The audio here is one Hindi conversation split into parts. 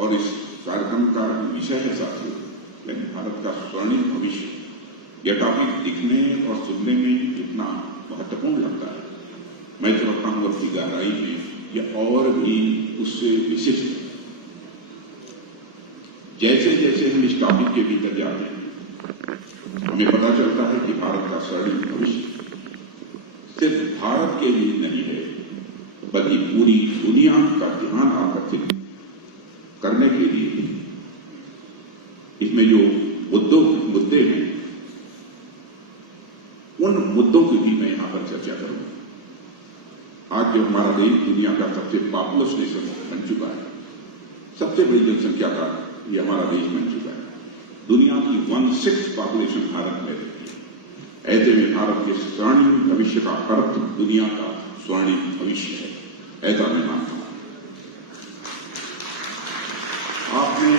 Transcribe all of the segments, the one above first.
और इस कार्यक्रम का विषय है साथियों, यानी भारत का स्वर्णिम भविष्य। यह टॉपिक दिखने और सुनने में इतना महत्वपूर्ण लगता है, मैं समझता हूं अपनी गहराई में यह और भी उससे विशिष्ट है। जैसे जैसे हम इस टॉपिक के भीतर जाते हैं, हमें पता चलता है कि भारत का स्वर्णिम भविष्य सिर्फ भारत के लिए नहीं है, बल्कि पूरी दुनिया का ध्यान आकर्षित करने के लिए। इसमें जो मुद्दे हैं, उन मुद्दों की भी मैं यहां पर चर्चा करूंगा। आज जो हमारा देश दुनिया का सबसे पॉपुलस नेशन बन चुका है, सबसे बड़ी जनसंख्या का ये हमारा देश बन चुका है। दुनिया की 1/6 पॉपुलेशन भारत में रहती है। ऐसे में भारत के स्वर्णिम भविष्य का अर्थ दुनिया का स्वर्णिम भविष्य है, ऐसा मैं मानता हूं। आपने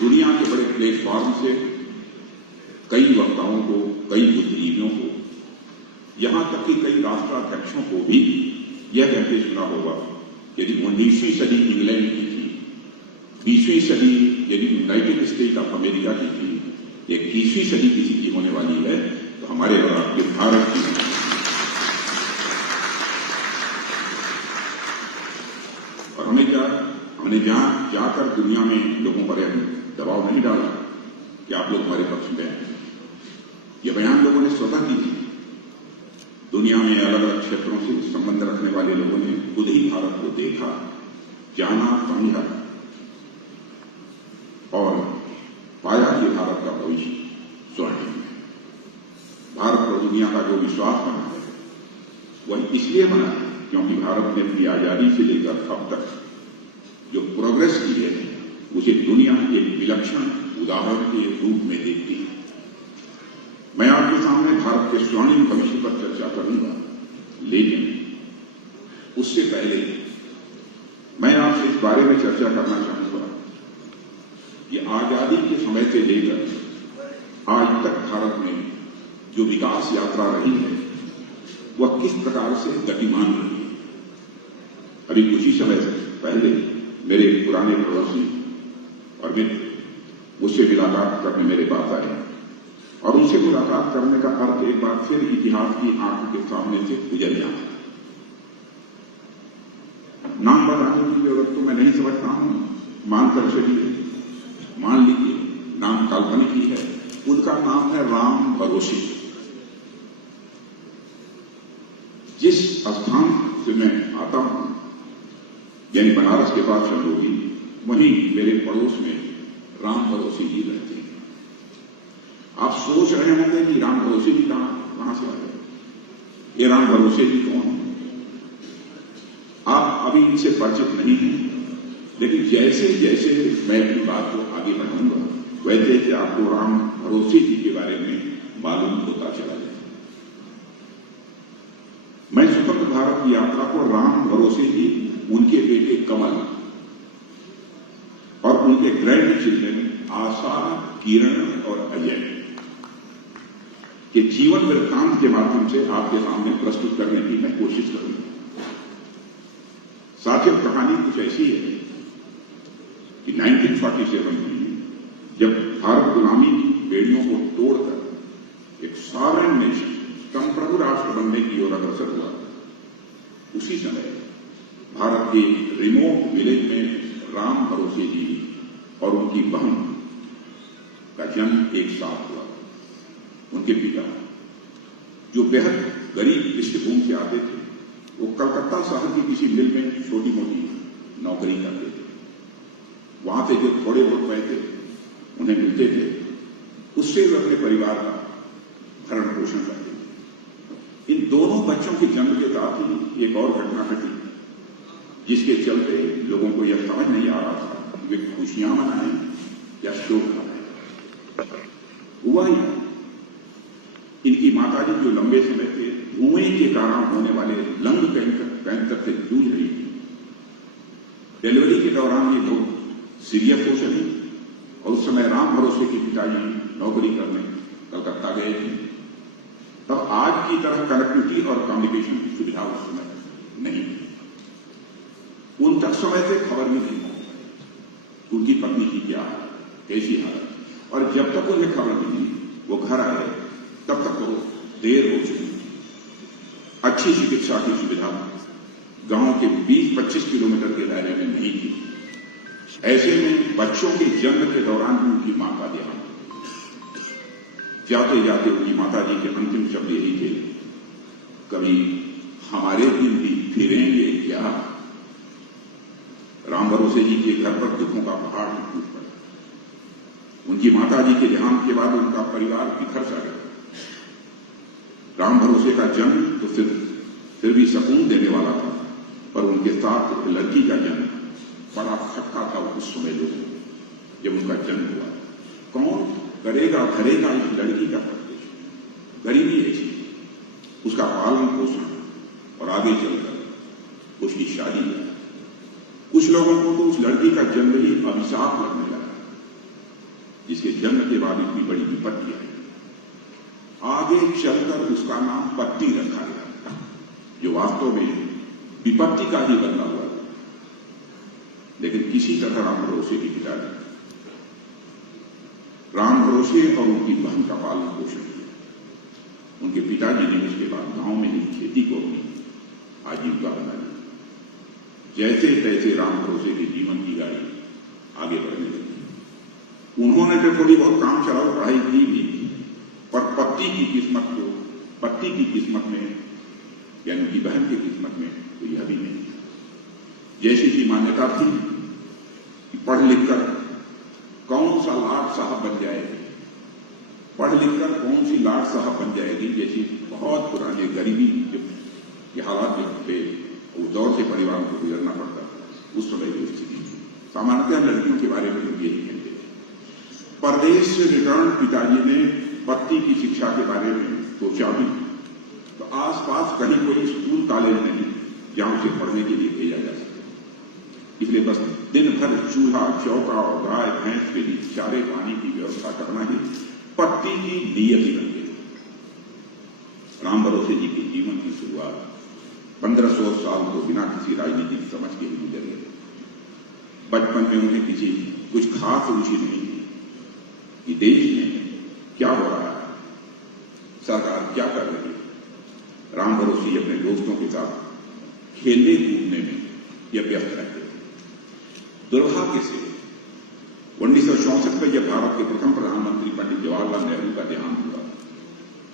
दुनिया के बड़े प्लेटफॉर्म से कई वक्ताओं को, कई बुद्धिजीवियों को, यहां तक कि कई राष्ट्राध्यक्षों को भी यह कहते सुना होगा कि यदि 19वीं सदी इंग्लैंड की थी, 20वीं सदी यदि यूनाइटेड स्टेट ऑफ अमेरिका की थी, 21वीं सदी किसी की होने वाली है तो हमारे और आपके भारत की। और हमने जहां जाकर दुनिया में लोगों पर दबाव नहीं डाला कि आप लोग हमारे पक्ष में हैं। यह बयान लोगों ने स्वतः की थी। दुनिया में अलग अलग क्षेत्रों से संबंध रखने वाले लोगों ने खुद ही भारत को देखा, जाना, समझा और पाया कि भारत का भविष्य स्वर्णिम है। भारत पर दुनिया का जो विश्वास बना है, वह इसलिए बना है क्योंकि भारत ने अपनी आजादी से लेकर अब तक जो प्रोग्रेस की है, उसे दुनिया एक विलक्षण उदाहरण के रूप में देखती है। मैं आपके सामने भारत के स्वर्णिम भविष्य पर चर्चा करूंगा, लेकिन उससे पहले मैं आपसे इस बारे में चर्चा करना चाहूंगा कि आजादी के समय से लेकर आज तक भारत में जो विकास यात्रा रही है, वह किस प्रकार से गतिमान रही है। अभी कुछ ही समय से पहले मेरे पुराने पड़ोसी और मित्र मुझसे मुलाकात करने मेरे पास आए और उनसे मुलाकात करने का अर्थ एक बार फिर इतिहास की आंखों के सामने से गुजर जाना। नाम बताने की जरूरत तो मैं नहीं समझता हूं, मानकर चलिए, मान लीजिए नाम काल्पनिक ही है। उनका नाम है राम भरोसे। जिस स्थान से मैं आता हूं, यानी बनारस के पास चंदोली, वहीं मेरे पड़ोस में राम भरोसे जी रहते हैं। आप सोच रहे होंगे कि राम भरोसे जी कहां से आए, ये राम भरोसे जी कौन है? आप अभी इनसे परिचित नहीं हैं, लेकिन जैसे जैसे मैं अपनी बात को आगे बढ़ाऊंगा, वैसे वैसे आपको राम भरोसे जी के बारे में मालूम होता चला जाए। मैं स्वतंत्र भारत की यात्रा को राम भरोसे जी, उनके बेटे कमल और उनके ग्रैंड चिल्ड्रन आशा, किरण और अजय के जीवन वृत्तांत के माध्यम से आपके सामने प्रस्तुत करने की मैं कोशिश करूंगा। साथियों, कहानी कुछ ऐसी है कि 1947 में जब भारत गुलामी की बेड़ियों को तोड़कर एक सॉवरेन नेशन, संप्रभु राष्ट्र बनने की ओर अग्रसर हुआ, उसी समय भारत के रिमोट विलेज में राम भरोसे जी और उनकी बहन का जन्म एक साथ हुआ। उनके पिता, जो बेहद गरीब पृष्ठभूमि से आते थे, वो कलकत्ता शहर की किसी मिल में छोटी मोटी नौकरी करते थे। वहां से जो थोड़े बहुत पैसे उन्हें मिलते थे, उससे वे अपने परिवार का भरण पोषण करते थे। इन दोनों बच्चों के जन्म के साथ ही एक और घटना घटी, जिसके चलते लोगों को यह समझ नहीं आ रहा था कि वे खुशियां मनाएं या शोक मनाएं। हुआ ही, इनकी माताजी जो लंबे समय से धुएं के कारण होने वाले लंग कैंसर से जूझ रही थी, डिलीवरी के दौरान ये बहुत सीरियस हो चली और उस समय राम भरोसे के पिताजी नौकरी करने कलकत्ता गए थे। तब आज की तरह कनेक्टिविटी और कम्युनिकेशन की सुविधा उस समय नहीं थी। उन तक समय से खबर नहीं थी उनकी पत्नी की क्या हालत, कैसी हालत। और जब तक उन्हें खबर मिली वो घर आए तब तक वो देर हो चुकी थी। अच्छी चिकित्सा की सुविधा गांव के 20-25 किलोमीटर के दायरे में नहीं थी। ऐसे में बच्चों के जन्म के दौरान भी उनकी मां का देहांत। जाते जाते उनकी माता जी के अंतिम शब्द यही थे, कभी हमारे दिन भी फिरेंगे क्या। राम भरोसे जी के घर पर दुखों का पहाड़ टूट पड़ा। उनकी माता जी के देहांत के बाद उनका परिवार बिखर सा गया। राम भरोसे का जन्म तो फिर भी सुकून देने वाला था, पर उनके साथ एक लड़की का जन्म बड़ा खटका था उस समय लोगों को। जब उनका जन्म हुआ, कौन करेगा धरेगा इस लड़की का प्रतिष्ठा। गरीबी ऐसी, उसका पालन पोषण और आगे चलकर उसकी शादी। कुछ लोगों को तो उस लड़की का जन्म ही अभिशाप लगने लगा, जिसके जन्म के बाद इतनी बड़ी विपत्ति आई। आगे चलकर उसका नाम पत्ती रखा गया, जो वास्तव में विपत्ति का ही बदला हुआ था। लेकिन किसी तरह राम भरोसे की पिता ने राम भरोसे और उनकी बहन का पालन पोषण किया। उनके पिताजी ने उसके बाद गांव में ही खेती को अपनी आजीविका बना ली। जैसे तैसे राम भरोसे के जीवन की गाड़ी आगे बढ़ने लगी। उन्होंने तो थोड़ी बहुत काम चलाओ पढ़ाई की भी, पर पत्ती की किस्मत में यानी उनकी बहन की किस्मत में तो यह भी नहीं। जैसी की मान्यता थी कि पढ़ लिखकर कौन सा लाट साहब बन जाएगी, पढ़ लिखकर कौन सी लाट साहब बन जाएगी, जैसी बहुत पुराने गरीबी के हालात पे उस दौर से परिवारों को गुजरना पड़ता था। उस समय की स्थिति सामान्यतः लड़कियों के बारे में लोग यही कहते थे। परदेश से रिटर्न पिताजी ने पत्ती की शिक्षा के बारे में सोचा भी, तो आसपास कहीं कोई स्कूल कॉलेज नहीं जहां उसे पढ़ने के लिए भेजा जा सके। इसलिए बस दिन भर चूल्हा चौका और गाय भैंस के लिए चारे पानी की व्यवस्था करना ही पत्ती की नियत ही बन गई। राम भरोसे जी के जीवन की शुरुआत 1500 साल को बिना किसी राजनीतिक समझ के ही गुजर गए। बचपन में उन्हें किसी कुछ खास रुचि नहीं थी कि देश में क्या हो रहा है, सरकार क्या कर रही है। राम भरोसे अपने दोस्तों के साथ खेलने कूदने में यह व्यस्त रहते थे। दुर्भाग्य से 1964 में जब भारत के प्रथम प्रधानमंत्री पंडित जवाहरलाल नेहरू का देहांत हुआ,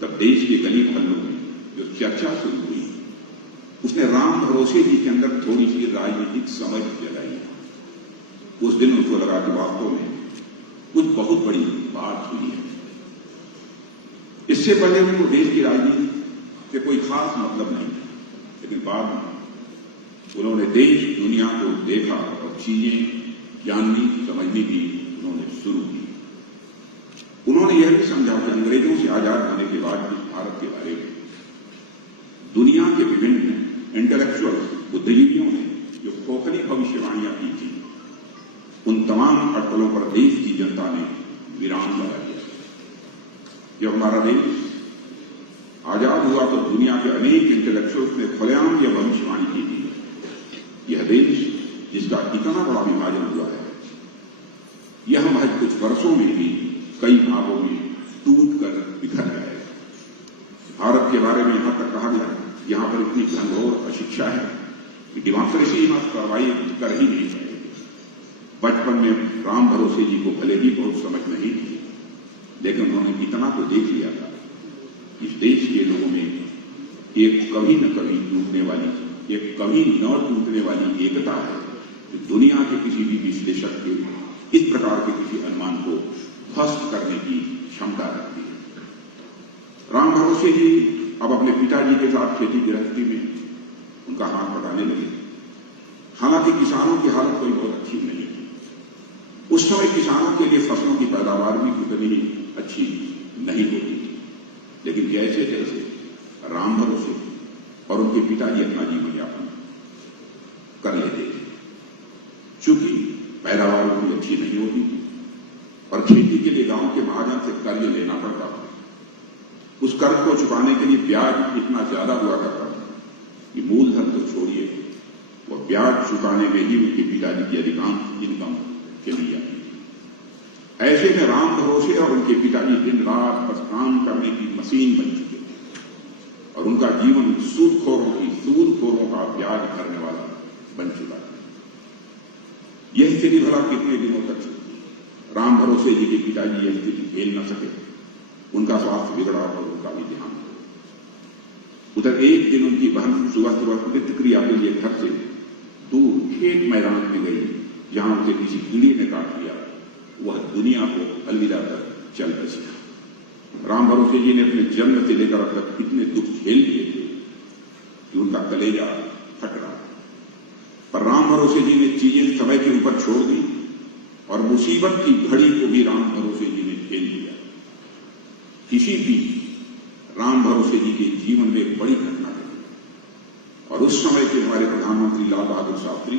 तब देश के गली मोहल्लों में जो चर्चा शुरू हुई, उसने राम भरोसे जी के अंदर थोड़ी सी राजनीतिक समझ जगाई। उस दिन उनको लगा कि वास्तव में कुछ बहुत बड़ी बात हुई है। इससे पहले उनको देश की राजनीति से कोई खास मतलब नहीं था, लेकिन बाद में उन्होंने देश दुनिया को देखा और चीजें जाननी समझनी भी उन्होंने शुरू की। उन्होंने यह भी समझा कि अंग्रेजों से आजाद होने के बाद इस भारत के बारे में दुनिया के विभिन्न इंटेलेक्चुअल्स बुद्धिजीवियों ने जो खोखली भविष्यवाणियां की थी, उन तमाम अटकलों पर देश की जनता ने विराम लगा दिया। जब हमारा देश आजाद हुआ तो दुनिया के अनेक इंटेलेक्चुअल्स ने खुलेआम यह भविष्यवाणी की थी, यह देश जिसका इतना बड़ा विभाजन हुआ है, यह महज कुछ वर्षों में ही कई भागों में टूट कर बिखर जाएगा। भारत के बारे में यहां तक कहा गया, यहां पर इतनी घनघोर अशिक्षा है कि डेमोक्रेसी में कार्रवाई कर ही नहीं पाएगी। बचपन में राम भरोसे जी को भले ही बहुत समझ नहीं थी, लेकिन उन्होंने इतना तो देख लिया था, इस देश के लोगों में एक कभी न कभी टूटने वाली, एक कभी न टूटने वाली एकता है, जो दुनिया के किसी भी विश्लेषक के इस प्रकार के किसी अनुमान को ध्वस्त करने की क्षमता रखती है। राम भरोसे जी अब अपने पिताजी के साथ खेती गृहस्थी में उनका हाथ बटाने लगे। हालांकि किसानों की हालत कोई बहुत अच्छी नहीं थी। उस समय किसानों के लिए फसलों की पैदावार भी उतनी अच्छी नहीं होती थी, लेकिन जैसे जैसे राम भरोसे और उनके पिताजी अपना जीवन यापन कर लेते थे, चूंकि पैदावार उतनी अच्छी नहीं होती थी और खेती के लिए गांव के महाजन से कर्ज लेना पड़ता था। उस कर्ज को चुकाने के लिए ब्याज इतना ज्यादा हुआ करता था कि मूलधन तो छोड़िए, वह ब्याज चुकाने में ही उनके पिताजी की अधिकांश इनकम चली ऐसे में राम भरोसे और उनके पिताजी दिन रात बस काम करने की मशीन बन चुके और उनका जीवन सूदखोरों का ब्याज भरने वाला बन चुका है। यह स्थिति भला कितने दिनों तक चलती। राम भरोसे जी के पिताजी यह स्थिति झेल न सके, उनका स्वास्थ्य बिगड़ा और उनका भी ध्यान हो। उधर एक दिन उनकी बहन सुबह नित्य क्रिया के लिए घर से दूर खेत मैदान में गई, जहां उसे किसी कीड़े ने काट लिया। वह दुनिया को अलविदा कर चल बसी। राम भरोसे जी ने अपने जन्म से लेकर अब तक इतने दुख झेल लिए थे कि उनका कलेजा फट रहा। पर राम भरोसे जी ने चीजें समय के ऊपर छोड़ दी और मुसीबत की घड़ी को भी राम भरोसे जी ने झेल लिया। इसी बीच राम भरोसे जी के जीवन में एक बड़ी घटना घटी और उस समय के हमारे प्रधानमंत्री लाल बहादुर शास्त्री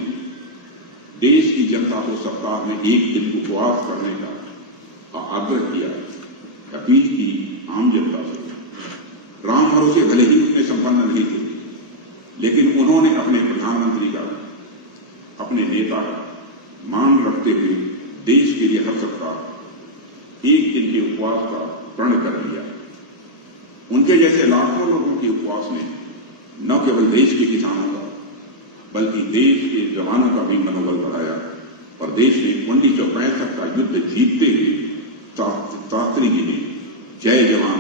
देश की जनता को सप्ताह में एक दिन उपवास करने का आग्रह किया, अपील की आम जनता से। राम भरोसे भले ही उतने संपन्न नहीं थे, लेकिन उन्होंने अपने प्रधानमंत्री का, अपने नेता का मान रखते हुए देश के लिए हर सप्ताह एक दिन के उपवास का प्रण कर लिया। उनके जैसे लाखों लोगों के उपवास ने न केवल देश के किसानों का बल्कि देश के जवानों का भी मनोबल बढ़ाया और देश ने 1965 का युद्ध जीतते हुए शास्त्री जी ने जय जवान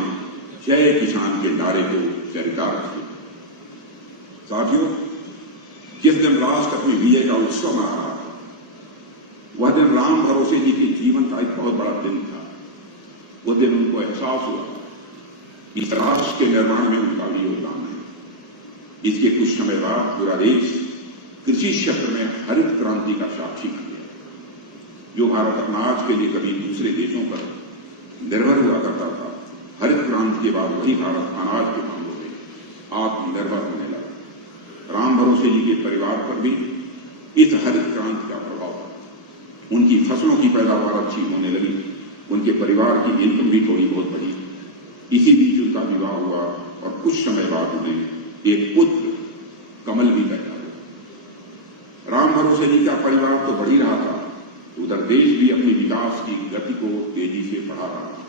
जय किसान के नारे को स्वीकार किया। साथियों, जिस दिन राष्ट्र अपनी विजय का उत्सव मना रहा था, वह दिन राम भरोसे जी के जीवन का एक बहुत बड़ा दिन था। वह दिन उनको एहसास हुआ कि इस राष्ट्र के निर्माण में उनका भी योगदान है। इसके कुछ समय बाद पूरा देश कृषि क्षेत्र में हरित क्रांति का साक्षी बन गया। जो भारत अनाज के लिए कभी दूसरे देशों पर निर्भर हुआ करता था, हरित क्रांति के बाद वही भारत अनाज के मामलों में आत्मनिर्भर होने लगा। राम भरोसे जी के परिवार पर भी इस हरित क्रांति का प्रभाव पड़ा। उनकी फसलों की पैदावार अच्छी होने लगी, उनके परिवार की इनकम भी थोड़ी बहुत बढ़ी। इसी बीच उनका विवाह हुआ और कुछ समय बाद उन्हें एक पुत्र कमल भी पैदा हुआ। राम भरोसे जी का परिवार तो बढ़ ही रहा था, उधर देश भी अपनी विकास की गति को तेजी से बढ़ा रहा था।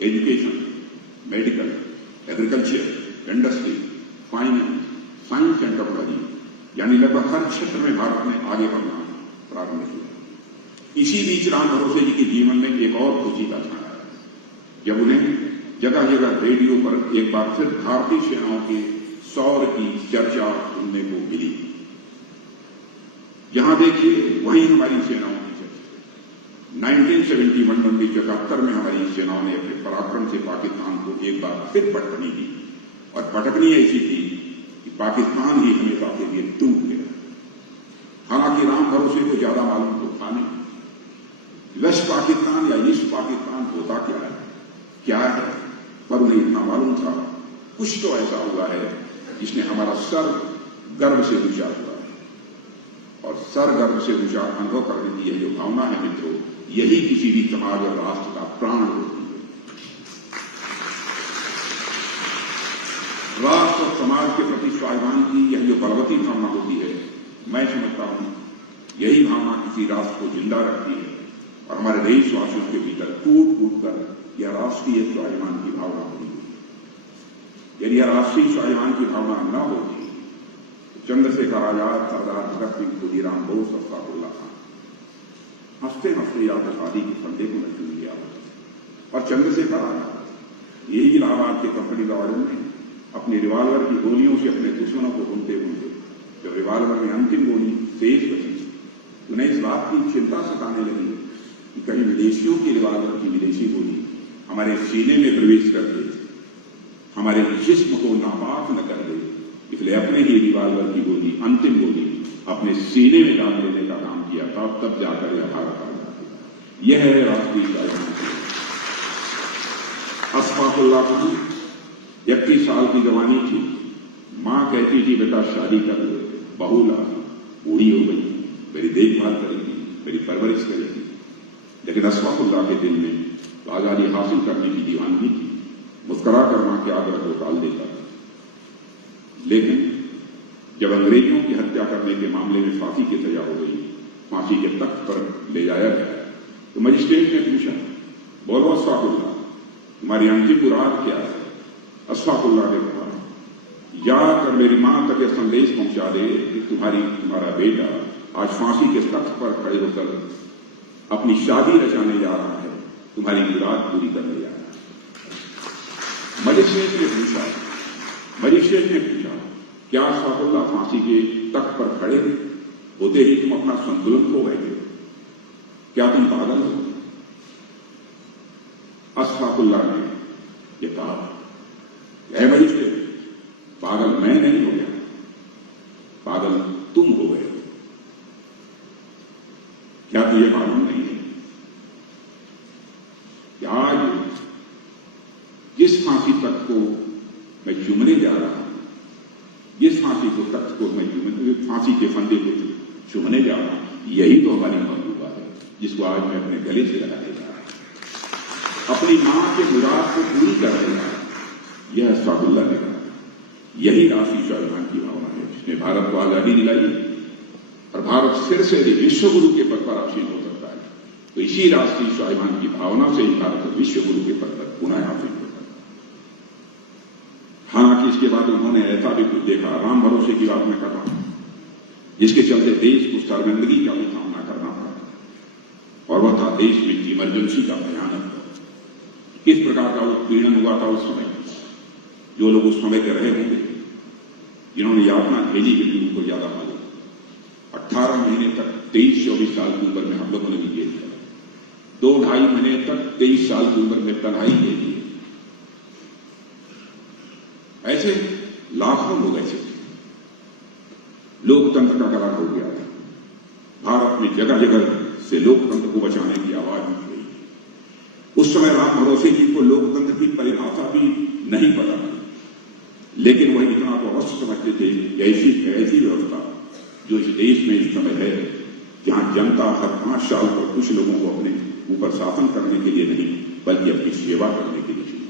Education, medical, agriculture, industry, finance, science and technology यानी लगभग हर क्षेत्र में भारत ने आगे बढ़ना प्रारंभ किया। इसी बीच राम भरोसे जी के जीवन में एक और खुशी का क्षण आया, जब उन्हें जगह जगह रेडियो पर एक बार फिर भारतीय सेनाओं के शौर्य की चर्चा सुनने को मिली। यहां देखिए, वहीं हमारी सेनाओं की चर्चा। 1971 में हमारी सेनाओं ने अपने पराक्रम से पाकिस्तान को एक बार फिर पटकनी दी और पटकनी ऐसी थी कि पाकिस्तान ही हमेशा के लिए टूट गया। हालांकि राम भरोसे को ज्यादा मालूम तो था नहीं वेस्ट पाकिस्तान या ईस्ट पाकिस्तान होता क्या है, पर उन्हें इतना मालूम था कुछ तो ऐसा हुआ है जिसने हमारा सर गर्व से ऊंचा हुआ है। और सर गर्व से ऊंचा अनुभव करने की यह जो भावना है मित्रों, यही किसी भी समाज और राष्ट्र का प्राण होती है। राष्ट्र और समाज के प्रति स्वाभिमान की यह जो बलवती भावना होती है, मैं समझता हूं यही भावना किसी राष्ट्र को जिंदा रखती है और हमारे देशवासियों के भीतर कूट कूट कर यह राष्ट्रीय स्वाभिमान की भावना होती है। यदि यह राष्ट्रीय स्वाभिमान की भावना न होती, चंद्रशेखर आजाद, सरदार भगत सिंह, खुदीराम बोस, अब्दुल्ला खान हंसते हंसते या शादी के फंदे को न चुन लिया होता। और चंद्रशेखर आजाद यही इलाहाबाद के कंपनी गार्डन में अपनी रिवाल्वर की गोलियों से अपने दुश्मनों को भूनते भूनते जब रिवाल्वर में अंतिम गोली शेष बची, उन्हें इस बात की चिंता सताने लगी कि कहीं विदेशियों की रिवाल्वर की विदेशी गोली हमारे सीने में प्रवेश कर दे, हमारे जिस्म को नापाक न कर दे, इसलिए अपने ही रिवाल्वर की गोली, अंतिम गोली अपने सीने में डाल देने का काम किया था। तब जाकर यह भारत आ जाता। यह है राष्ट्रीय स्वाभिमान। अशफाकुल्लाह खान 31 साल की जवानी थी। मां कहती थी, बेटा शादी कर लो, बहू ला, बूढ़ी हो गई, मेरी देखभाल करेगी, मेरी परवरिश करेगी। लेकिन अशफाकुल्लाह के दिल में तो आजादी हासिल करने की दीवानगी थी। मुस्कुरा कर मां के आग्रह को टाल देता था। लेकिन जब अंग्रेजों की हत्या करने के मामले में फांसी की सजा हो गई, फांसी के तख्त पर ले जाया गया, तो मजिस्ट्रेट ने पूछा, बोलो अस्फाकुल्लाह, तुम्हारी अंतिम मुराद क्या है? अस्फाकुल्लाह ने कहा, जाकर मेरी मां तक यह संदेश पहुंचा दे कि तुम्हारा बेटा आज फांसी के तख्त पर खड़े होकर अपनी शादी रचाने जा रहा है, तुम्हारी मुराद पूरी करने जा रहा है। मजिस्ट्रेट ने पूछा, क्या अस्फाकुल्लाह फांसी के तख्त पर खड़े होते ही तुम अपना संतुलन खो गए? क्या तुम पागल हो? अस्फाकुल्लाह ने यह कहा, ऐ मजिस्ट्रेट, पागल मैं नहीं हो गया, पागल तुम हो गए हो। क्या तुझे मालूम नहीं है कि आज जिस फांसी तख्त को मैं चूमने जा रहा हूं, जिस फांसी को तख्त को मैं फांसी के फंदे को चूमने जा रहा हूं, यही तो हमारी महबूबा है, जिसको आज मैं अपने गले से लगाने जा रहा हूं, अपनी मां के मुराद को पूरी करने जा रहा हूं। यह अस्फाकुल्लाह ने कहा। यही राष्ट्रीय स्वाभिमान की भावना है जिसने भारत को आजादी दिलाई और भारत फिर से विश्व गुरु के पद पर आसीन हो सकता है। तो इसी राष्ट्रीय स्वाभिमान की भावना से ही भारत विश्व गुरु के पद पर पुनः आसीन हो सकता है। हालांकि इसके बाद उन्होंने ऐसा भी कुछ देखा, राम भरोसे की बात मैं कर रहा हूं, जिसके चलते देश को शर्मिंदगी का भी सामना करना पड़ा, और वह था देश में इमरजेंसी का भयानक। किस प्रकार का उत्पीड़न हुआ था उस समय, जो लोग उस समय के रहे होंगे, जिन्होंने यातना भेजी भी उनको ज्यादा मालूम। 18 महीने तक 23-24 साल की उम्र में हम लोगों ने भी जेल किया, 2-2.5 महीने तक 23 साल की उम्र में तन्हाई जेल की। ऐसे लाखों लोग ऐसे लोकतंत्र का कलंक हो गया था। भारत में जगह जगह से लोकतंत्र को बचाने की आवाज उठ गई। उस समय राम भरोसे जी को लोकतंत्र की परिभाषा भी नहीं पता, लेकिन वह इतना तो अवश्य समझते थे कि ऐसी व्यवस्था जो इस देश में इस समय है, जहां जनता हर 5 साल पर कुछ लोगों को अपने ऊपर शासन करने के लिए नहीं, बल्कि अपनी सेवा करने के लिए चुनी।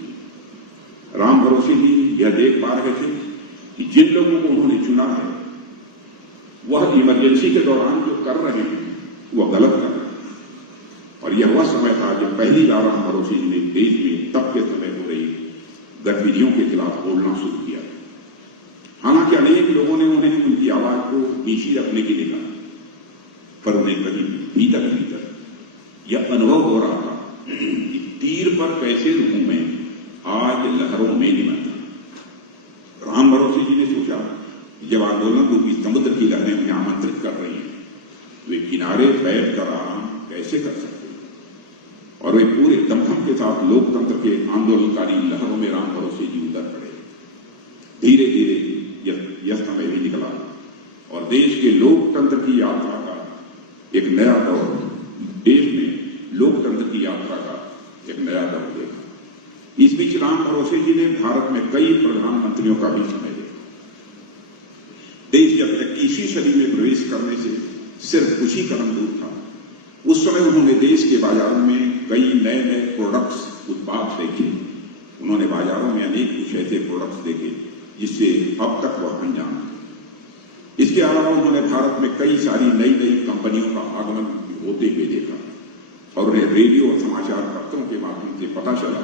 राम भरोसे जी यह देख पा रहे थे कि जिन लोगों को उन्होंने चुना है, वह इमरजेंसी के दौरान जो कर रहे हैं वह गलत कर रहे हैं। और यह वह समय था जब पहली बार राम भरोसे जी ने देश में तब के समय हो रही गतिविधियों के खिलाफ बोलना शुरू किया। हालांकि अनेक लोगों ने उन्हें उनकी आवाज को नीची रखने के लिए कहा, पर उन्हें कहीं भीतर भीतर यह अनुभव हो रहा था कि तीर पर कैसे रुकूं मैं, आज लहरों में निमंत्रण। राम भरोसे जी ने सोचा, जब आंदोलन रूपी समुद्र की लहरें उन्हें आमंत्रित कर रही हैं, वे किनारे बैठ कर आराम कैसे कर सकते हैं? और वे पूरे दमखम के साथ लोकतंत्र के आंदोलनकारी लहरों में राम भरोसे जी उतर पड़े। धीरे धीरे यह समय भी निकला और देश के लोकतंत्र की यात्रा का एक नया दौर, देश में लोकतंत्र की यात्रा का एक नया दौर देखा। इस बीच राम भरोसे जी ने भारत में कई प्रधानमंत्रियों का भी समय देखा। देश जब 21वीं सदी में प्रवेश करने से सिर्फ कुछ ही कदम दूर था, उस समय उन्होंने देश के बाजारों में कई नए नए प्रोडक्ट्स, उत्पाद देखे। उन्होंने बाजारों में अनेक कुछ ऐसे प्रोडक्ट्स देखे जिससे अब तक वह अनजान थे। इसके अलावा उन्होंने भारत में कई सारी नई नई कंपनियों का आगमन होते हुए देखा और उन्हें रेडियो और समाचार पत्रों के माध्यम से पता चला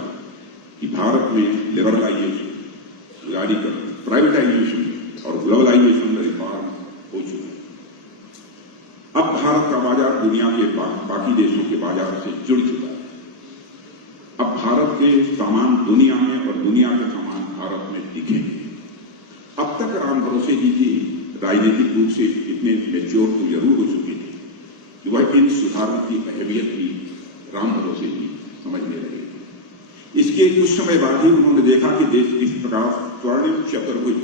कि भारत में लिबरलाइजेशन, उदारीकरण, प्राइवेटाइजेशन और ग्लोबलाइजेशन में रिफॉर्म हो चुके हैं। अब भारत का बाजार दुनिया के बाकी देशों के बाजार से जुड़ चुका है। अब भारत के सामान दुनिया में और दुनिया के सामान भारत में दिखेंगे। अब तक राम भरोसे जी राजनीतिक रूप से इतने मैच्योर तो जरूर हो चुके थे कि वह इन सुधारों की अहमियत भी राम भरोसे जी समझने लगे थे। इसके कुछ समय बाद ही उन्होंने देखा कि देश किस प्रकार स्वर्णिम चतुर्भुज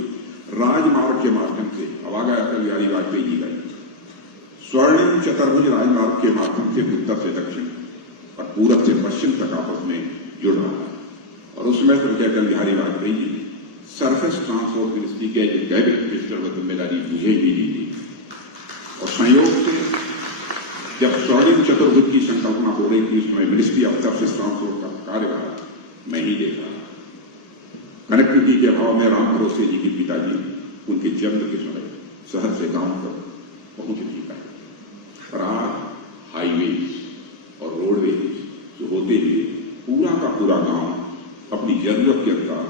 राजमार्ग के माध्यम से, अब आ गया अटल बिहारी वाजपेयी जी का स्वर्णिम चतुर्भुज राजमार्ग के माध्यम से उत्तर से दक्षिण और पूरब से पश्चिम तक आपस में जुड़ रहा है। और उस समय पर अटल बिहारी वाजपेयी जी ने सरफेस ट्रांसपोर्ट मिनिस्ट्री के जो कैबिनेट मिनिस्टर वह जिम्मेदारी मुझे भी दी थी। और संयोग से जब स्वर्णिम चतुर्भुज की संकल्पना हो रही थी, उसमें मिनिस्ट्री ऑफ सरफेस ट्रांसपोर्ट का कार्यभार मैं ही देख रहा। कनेक्टिविटी के अभाव में राम भरोसे जी के पिताजी उनके जन्म के समय शहर से गांव तक पहुंच नहीं पाए। और आज हाईवे और रोडवे जरूरत के अनुसार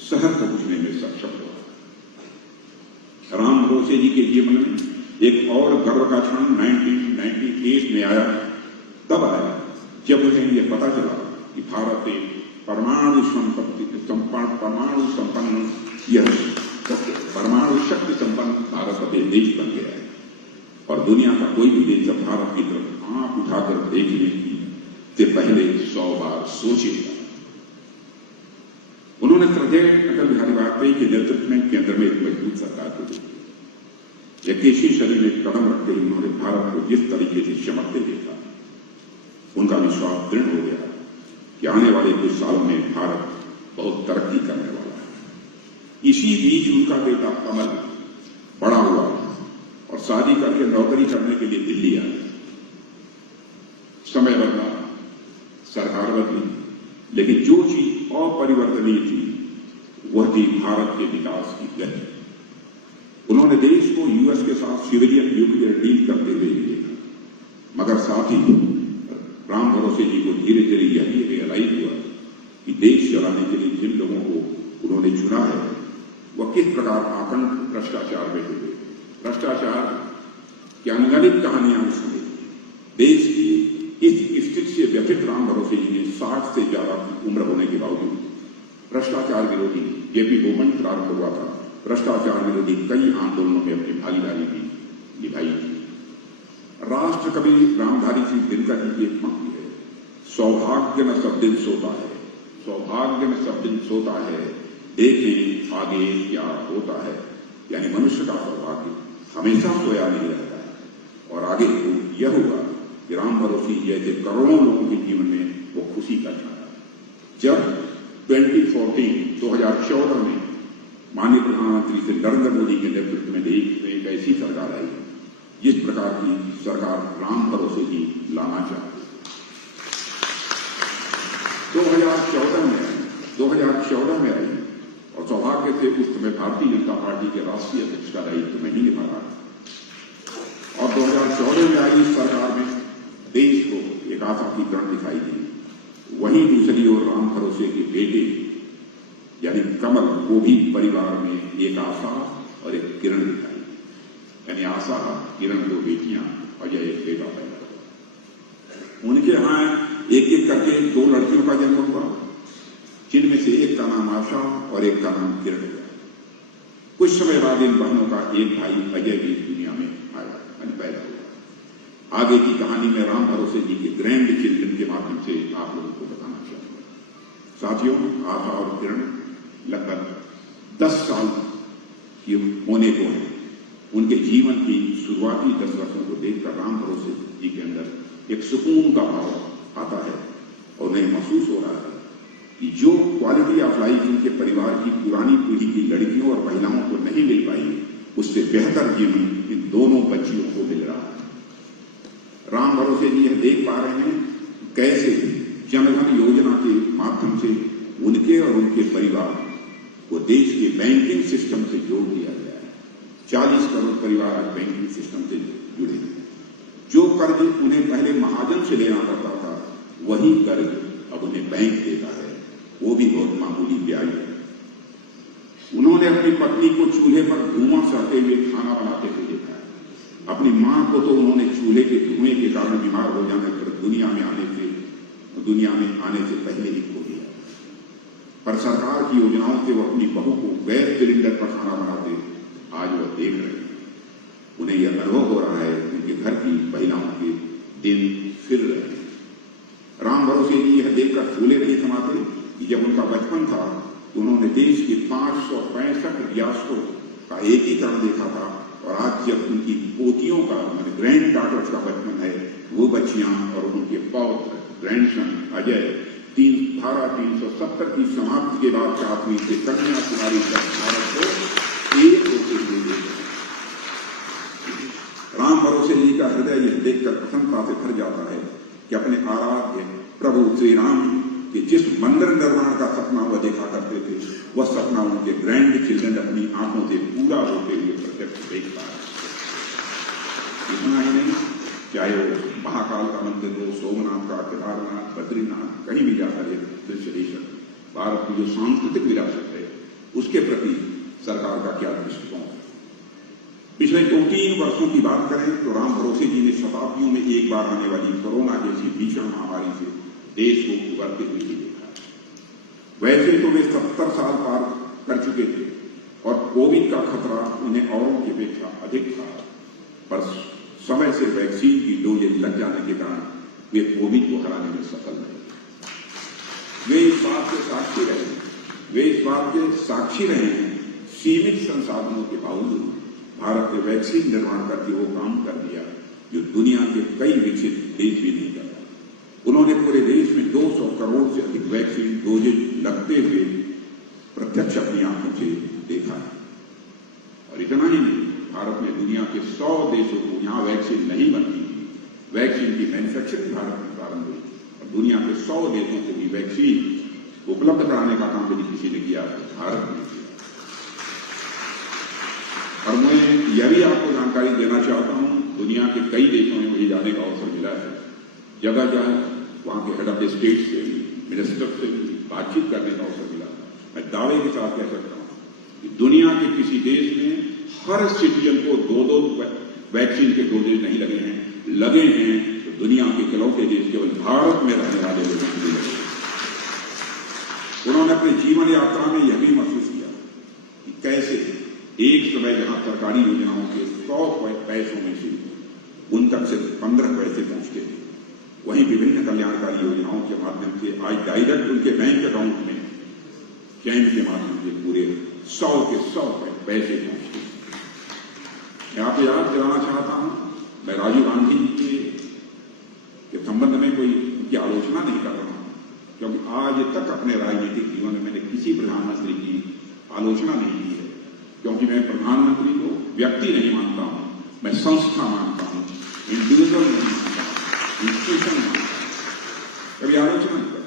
शहर पहुंचने में सक्षम हुआ। राम भरोसे जी के जीवन में एक और गर्व का क्षण 1998 में आया। तब आया जब उन्हें यह पता चला कि भारत एक परमाणु शक्ति संपन्न भारत अब देश बन गया है और दुनिया का कोई भी देश भारत की तरफ आंख उठाकर देखने से पहले 100 बार सोचेगा। उन्होंने श्रद्धेय अटल बिहारी वाजपेयी के नेतृत्व में केंद्र में एक मजबूत सरकार को दी। 21वीं सदी में कदम रखते हुए उन्होंने भारत को जिस तरीके से चमकते देखा, उनका विश्वास दृढ़ हो गया कि आने वाले कुछ सालों में भारत बहुत तरक्की करने वाला है। इसी बीच उनका बेटा कमल बड़ा हुआ और शादी करके नौकरी करने के लिए दिल्ली आया। समय बदला, सरकार बदली, लेकिन जो चीज अपरिवर्तनीय थी वह थी भारत के विकास की गति। उन्होंने देश को यूएस के साथ सिविलियन न्यूक्लियर डील करते हुए देखा, मगर साथ ही राम भरोसे जी को धीरे धीरे यह रियलाइज हुआ कि देश चलाने के लिए जिन लोगों को उन्होंने चुना है वह किस प्रकार आकंठ भ्रष्टाचार में डूबे। भ्रष्टाचार की अनगणित कहानियां सुनी। देश की इस स्थिति से व्यथित राम भरोसे जी ने 60 से ज्यादा की उम्र होने के बावजूद भ्रष्टाचार विरोधी जेपी मूवमेंट प्रारंभ हुआ था। भ्रष्टाचार विरोधी कई आंदोलनों में अपनी भागीदारी भी निभाई थी। राष्ट्र कवि रामधारी सिंह दिनकर जी की एक पंक्ति है, सौभाग्य में सब दिन सोता है, सौभाग्य में सब दिन सोता है, देखें आगे क्या होता है। यानी मनुष्य का सौभाग्य हमेशा सोया नहीं रहता है। और आगे यह हुआ कि राम भरोसे जैसे करोड़ों लोगों के जीवन में वो खुशी का क्षण आया जब 2014 में माननीय प्रधानमंत्री श्री नरेंद्र मोदी के नेतृत्व में देश में एक ऐसी सरकार आई जिस प्रकार की सरकार राम भरोसे जी लाना चाहती। 2014 में आई और सौभाग्य से उस समय भारतीय जनता पार्टी के राष्ट्रीय अध्यक्ष का दायित्व मैं ही निभा रहा था। और 2014 में आई इस सरकार में देश को एक आशा की किरण दिखाई दी। वहीं दूसरी ओर राम भरोसे के बेटे यानी कमल को भी परिवार में एक आशा और एक किरण दिखाई। यानी आशा, किरण, 2 बेटियां और यह एक बेटा पैदा हुआ। उनके यहां एक एक करके 2 लड़कियों का जन्म हुआ, जिनमें से एक का नाम आशा और एक का नाम किरण हुआ। कुछ समय बाद इन बहनों का एक भाई अजय भी दुनिया में आया, पैदा हुआ। आगे की कहानी में राम भरोसे जी के ग्रैंड चिल्ड्रन के माध्यम से आप लोगों को बताना चाहूंगा। साथियों, आशा और किरण लगभग 10 साल की होने को है। उनके जीवन की शुरुआती 10 वर्षों को देखकर राम भरोसे जी के अंदर एक सुकून का भाव आता है और उन्हें महसूस हो रहा है कि जो क्वालिटी ऑफ लाइफ उनके परिवार की पुरानी पीढ़ी की लड़कियों और महिलाओं को नहीं मिल पाई, उससे बेहतर जीवन इन दोनों बच्चियों को मिल रहा है। राम भरोसे जी यह देख पा रहे हैं कैसे जनधन योजना के माध्यम से उनके और उनके परिवार को देश के बैंकिंग सिस्टम से जोड़ दिया गया है। 40 करोड़ परिवार आज बैंकिंग सिस्टम से जुड़े हैं। जो कर्ज उन्हें पहले महाजन से लेना पड़ता था, वही कर्ज अब उन्हें बैंक देता है, वो भी बहुत मामूली ब्याज है। उन्होंने अपनी पत्नी को चूल्हे पर धुआं सहते हुए खाना बनाते हुए देखा है। अपनी मां को तो उन्होंने चूल्हे के धुएं के कारण बीमार हो जाने पर दुनिया में आने से पहले ही खो दिया। पर सरकार की योजनाओं से वो अपनी बहू को गैस सिलेंडर पर खाना बनाते आज वो देख रहे हैं। उन्हें यह अनुभव हो रहा है उनके घर की महिलाओं के दिन फिर रहे हैं। राम भरोसे जी यह देखकर फूले नहीं समाते कि जब उनका बचपन था तो उन्होंने देश के 565 रियासतों का एकीकरण देखा था। और आज जब उनकी पोतियों का मैंने ग्रैंड डॉटर्स का बचपन है, वो बच्चियां और उनके पौत्र ग्रैंडसन अजय धारा 370 की समाप्ति के बाद कश्मीर से कन्याकुमारी तक भारत को एक होते हुए राम भरोसे जी का हृदय यह देखकर प्रसन्नता से भर जाता है कि अपने आराध्य प्रभु श्री राम के जिस मंदिर निर्माण का सपना वह देखा करते थे, वह सपना उनके ग्रैंड चिल्ड्रन अपनी आंखों से पूरा होते हुए प्रत्यक्ष देख पा रहे। इतना ही नहीं, चाहे वो महाकाल का मंदिर हो, सोमनाथ का, केदारनाथ, बद्रीनाथ, कहीं भी जाकर एक दृश्य देख सकते। भारत की जो सांस्कृतिक विरासत है उसके प्रति सरकार का क्या दृष्टिकोण है। पिछले 2-3 वर्षों की बात करें तो राम भरोसे जी ने शताब्दियों में एक बार आने वाली कोरोना जैसी भीषण महामारी से देश को उभरते हुए ही देखा। वैसे तो वे 70 साल पार कर चुके थे और कोविड का खतरा उन्हें औरों की अपेक्षा अधिक था, पर समय से वैक्सीन की डोजेज लग जाने के कारण वे कोविड को हराने में सफल रहे। वे इस बात के साक्षी रहे हैं सीमित संसाधनों के बावजूद भारत ने वैक्सीन निर्माण करके वो काम कर दिया जो दुनिया के कई विकसित देश भी नहीं कर रहा। उन्होंने पूरे देश में 200 करोड़ से अधिक वैक्सीन डोजेज लगते हुए प्रत्यक्ष अपनी आंखों से देखा है। और इतना ही नहीं, भारत में दुनिया के 100 देशों को यहां वैक्सीन नहीं बनती थी, वैक्सीन की मैन्युफैक्चरिंग भारत में प्रारंभ हुई और दुनिया के 100 देशों को भी वैक्सीन उपलब्ध कराने का काम यदि किसी ने किया तो भारत ने किया। और मैं यह भी आपको जानकारी देना चाहता हूं, दुनिया के कई देशों में मुझे जाने का अवसर मिला है। जगह जगह वहां के हेड ऑफ द स्टेट से भी, मिनिस्टर से भी बातचीत करने का अवसर मिला। मैं दावे के साथ कह सकता हूं कि दुनिया के किसी देश में हर सिटीजन को 2 वैक्सीन के डोजेज नहीं लगे हैं। लगे हैं तो दुनिया के इकलौते देश केवल भारत में रहने वाले लोगों को भी लगे। उन्होंने अपने जीवन यात्रा में यह भी महसूस किया कि कैसे एक समय जहां सरकारी योजनाओं के 100 पैसों में से उन तक सिर्फ 15 पैसे पहुंचते थे, वहीं विभिन्न कल्याणकारी योजनाओं के माध्यम से आज डायरेक्ट उनके बैंक अकाउंट में चैन के माध्यम से पूरे 100 के 100 पैसे पहुंचते। मैं आपको याद दिलाना चाहता हूं, मैं राजीव गांधी जी के संबंध में कोई उनकी आलोचना नहीं कर रहा हूं, क्योंकि आज तक अपने राजनीतिक जीवन में मैंने किसी प्रधानमंत्री की आलोचना नहीं की है, क्योंकि मैं प्रधानमंत्री को व्यक्ति नहीं मानता हूं, मैं संस्था मानता हूं, इंडिविजुअल नहीं मानता हूं, इंस्टीट्यूशन मानता हूं। कभी आलोचना नहीं करता।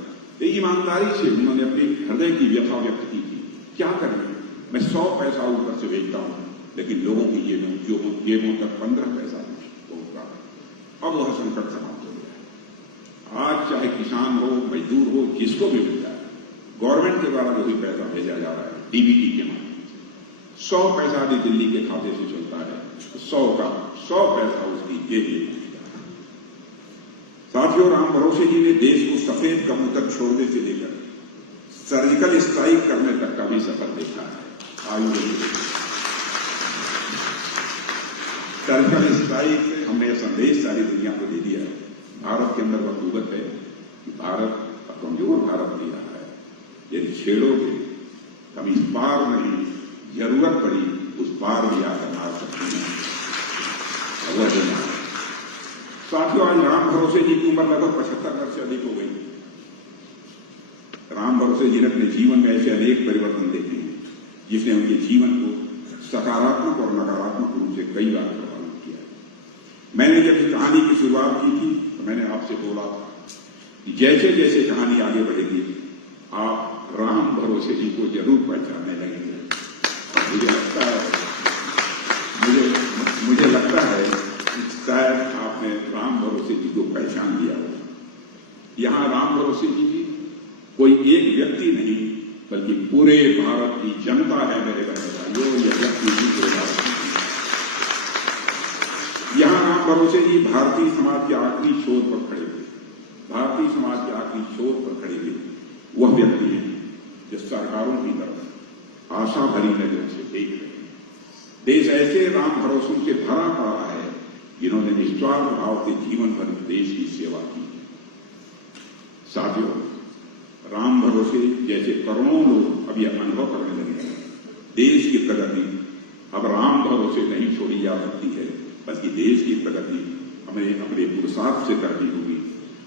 ईमानदारी से उन्होंने अपने हृदय की व्यथा व्यक्त की थी। क्या करें, मैं 100 पैसा ऊपर से भेजता हूं, लेकिन लोगों की जेबों तक 15 पैसा पहुंच रहा है। अब वह संकट समाप्त हो गया है। आज चाहे किसान हो, मजदूर हो, जिसको भी मिलता है, गवर्नमेंट के द्वारा जो भी पैसा भेजा जा रहा है डीबीटी के माध्यम से, 100 पैसा भी दिल्ली के खाते से चलता है, 100 का 100 पैसा उसकी जेब में पहुंचता है। साथियों, राम भरोसे जी ने देश को सफेद कबूतर छोड़ने से लेकर सर्जिकल स्ट्राइक करने तक का भी सफर देखा है। सर्जिकल स्ट्राइक से हमने यह संदेश सारी दुनिया को दे दिया है। भारत के अंदर वह कुवत है कि भारत कमजोर भारत नहीं रहा है। यदि छेड़ोगे हम इस पार नहीं, जरूरत पड़ी उस पार भी आकर मार सकते हैं। साथियों, आज राम भरोसे जी की उम्र लगभग 75 वर्ष से अधिक हो गई। राम भरोसे जी ने अपने जीवन में ऐसे अनेक परिवर्तन देखे हैं जिसने उनके जीवन को सकारात्मक और नकारात्मक रूप से कई बार प्रभावित किया है। मैंने जब इस कहानी की शुरुआत की थी तो मैंने आपसे बोला था कि जैसे जैसे कहानी आगे बढ़ेगी आप राम भरोसे जी को जरूर पहचानने लगेंगे। मुझे लगता है कि शायद आपने राम भरोसे जी को पहचान लिया हो। यहां राम भरोसे जी की कोई एक व्यक्ति नहीं बल्कि पूरे भारत की जनता है। मेरे भाइयों, यह व्यक्ति भी पूरे भारत की। यहां राम भरोसे जी भारतीय समाज के आखिरी छोर पर खड़े हुए, भारतीय समाज के आखिरी छोर पर खड़े हुए वह व्यक्ति है जो सरकारों की तरफ आशा भरी नजरों से देख रहे हैं। देश ऐसे राम भरोसों से भरा पड़ा है जिन्होंने निस्वार्थ भाव से जीवन भर देश की सेवा की है। साथियों, राम भरोसे जैसे करोड़ों लोग अब यह अनुभव करने लगे हैं, देश की प्रगति अब राम भरोसे नहीं छोड़ी जा सकती है, बल्कि देश की प्रगति हमें अपने पुरुषार्थ से करनी होगी